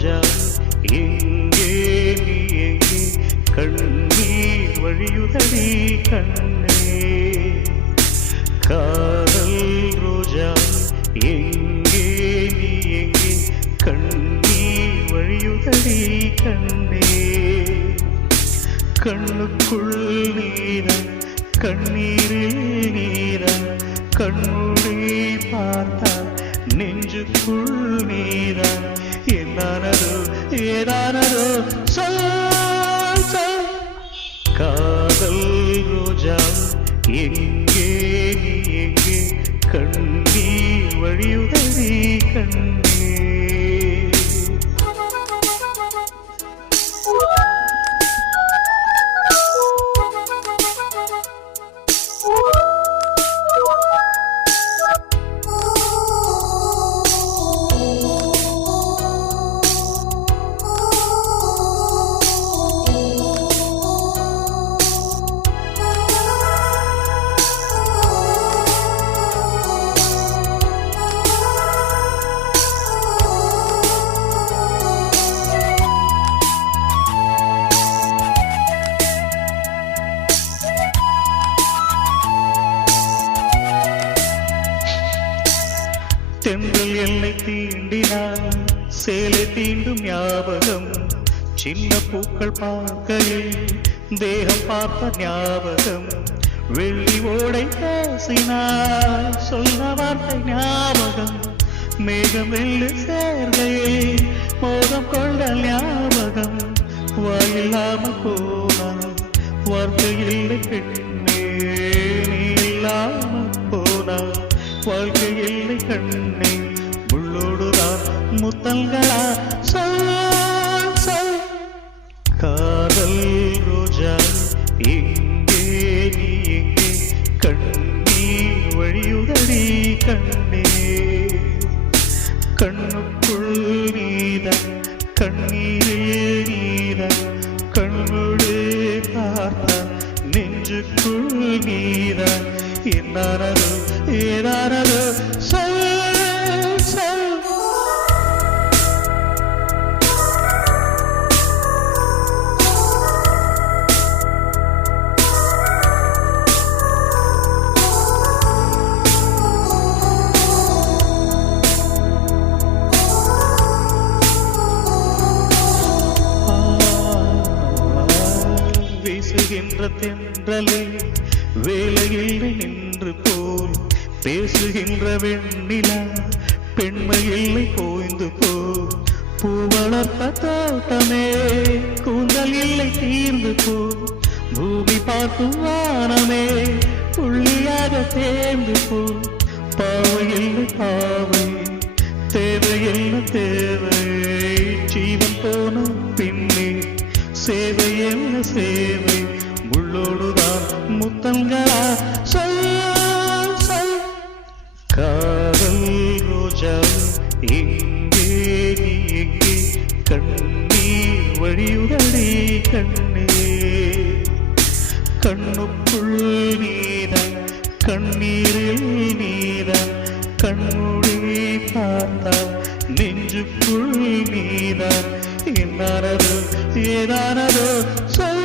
ரோஜா எங்கே நீ எங்கே கண்ணீர் வழியுதடி கண்ணே காதல் ரோஜா எங்கே நீ எங்கே கண்ணீர் வழியுதடி கண்ணே கண்ணுக்குள் நீரா கண்ணீரில் நீரா கண்மூடி பார்த்தால் நெஞ்சுக்குள் நீரா என்னானதோ ஏதானதோ சொல் சொல் காதல் ரோஜா எங்கே நீ எங்கே கண்ணீர் வழியுதடி கண்ணே தென்றல் எல்லை தீண்டினால் சேலை தீண்டும் ஞாபகம் சின்ன பூக்கள் பார்க்கையில் தேகம் பார்த்த ஞாபகம் வெள்ளி ஓடை பேசினால் சொன்ன வார்த்தை ஞாபகம் மேகம் வெள்ளி சேர்கையில் மோகம் கொண்ட ஞாபகம் வாயில்லாம போனால் வார்த்தை இல்லை பெண்ணே நீ இல்லாம போனால் வாழ்க்கை இல்லை கண்ணே முள்ளோடுதான் முத்தல்களா சொல் சொல் காதல் ரோஜா எங்கே நீ எங்கே கண்ணீர் வழியுதடி கண்ணே கண்ணுக்குள் நீதான் கண்ணீரில் நீதான் கண்மூடி பார்த்தான் நெஞ்சுக்குள் நீதான் என்னானதோ ஏதானதோ சொல் சொல் வீசுகின்ற தென்றலே வேலையில் நின்று போல் பேசுகின்ற வெண்ணிலா பெண்மையில்லை போய்ந்து போ பூ வளர்த்த தோட்டமே கூந்தல் இல்லை தீர்ந்து போ பூமி பார்க்கும் வானமே புள்ளியாக தேர்ந்து போ பாவையில்லை பாவை தேவையில்லை தேவை ஜீவன் போன பின்னே சேவை என்ன சேவை முள்ளோடுதான் முத்தங்களா சொல் சொல் காதல் ரோஜா எங்கே நீ எங்கே கண்ணீர் வழியுதடி கண்ணே கண்ணுக்குள் நீரா கண்ணீரில் நீரா கண்மூடி பார்த்தால் நெஞ்சுக்குள் நீரா என்னானதோ ஏதானதோ சொல்